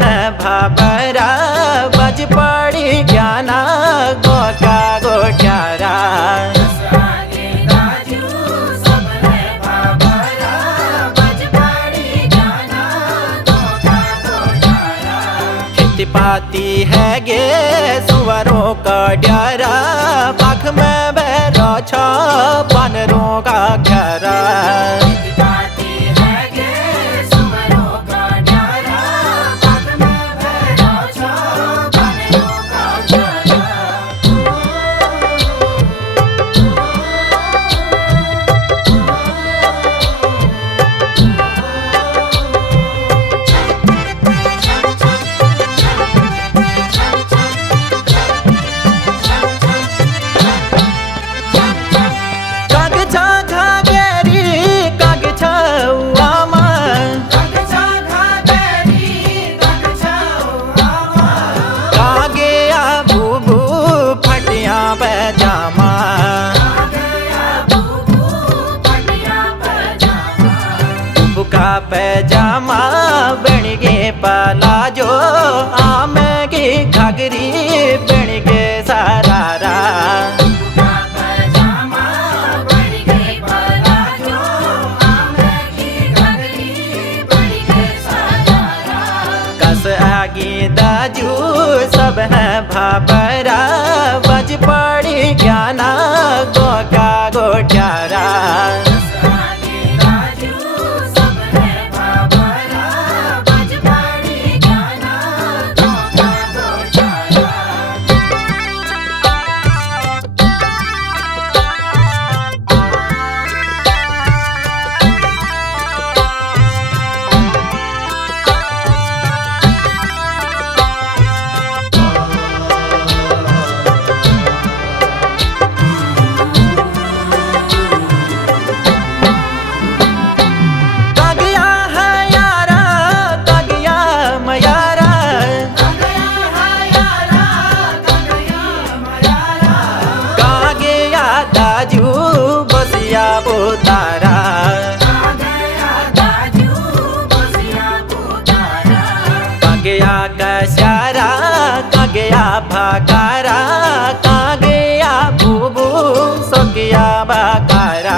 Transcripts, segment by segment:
है भाबरा बज पड़ी ज्ञाना गोका गोट्यारा। खेती पाती है गे सुअरों का ड्यारा, पाख में बैरो छो बानरों का घेरा। पैजामा बन गे पलाजो, आम की घाघरी बन गे सरारा। कस आगे दाजू सब है भाबरा बज पड़ी ज्ञाना गोका गोट्यारा। कश्यारा का गया भाकारा, का गया बूबू सो गया बाकारा।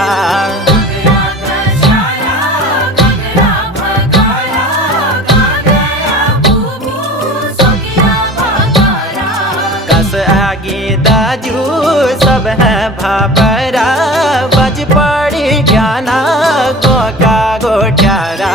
कस आगे दाजू सब है भाबरा बज पड़ी ज्ञाना गोका गोट्यारा।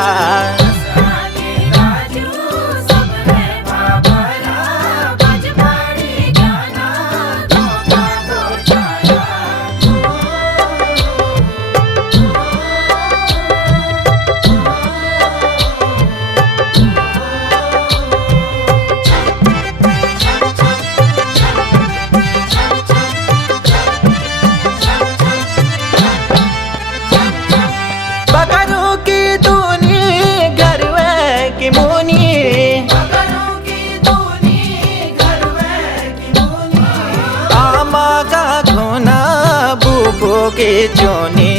के चोने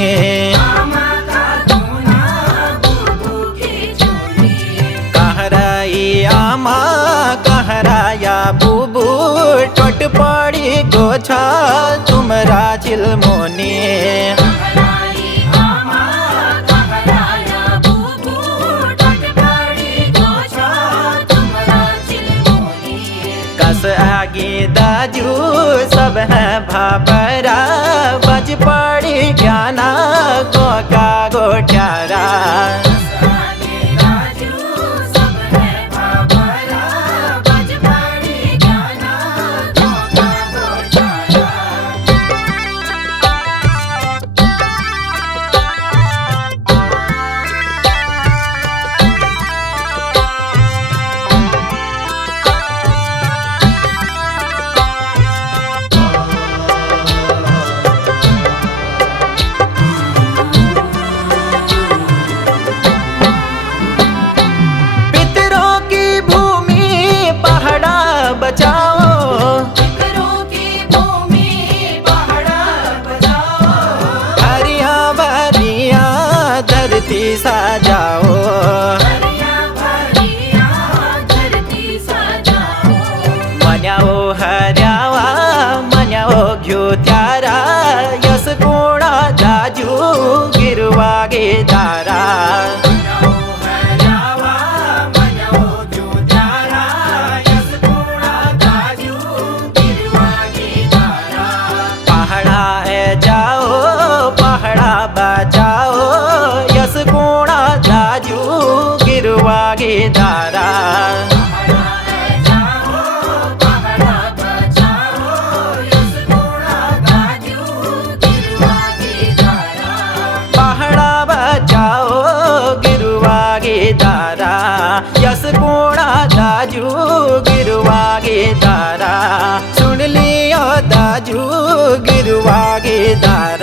कहराई आमा कहराया बूबू टट पड़ी गोछा तुमरा चिलमोने। कस आगे दाजू सब है भाबरा बज पड़ी ज्ञाना गोका गोट्यारा। कोड़ा दाजू गिरवा गे दारा, सुन लियो दाजू गिरवा गे दारा।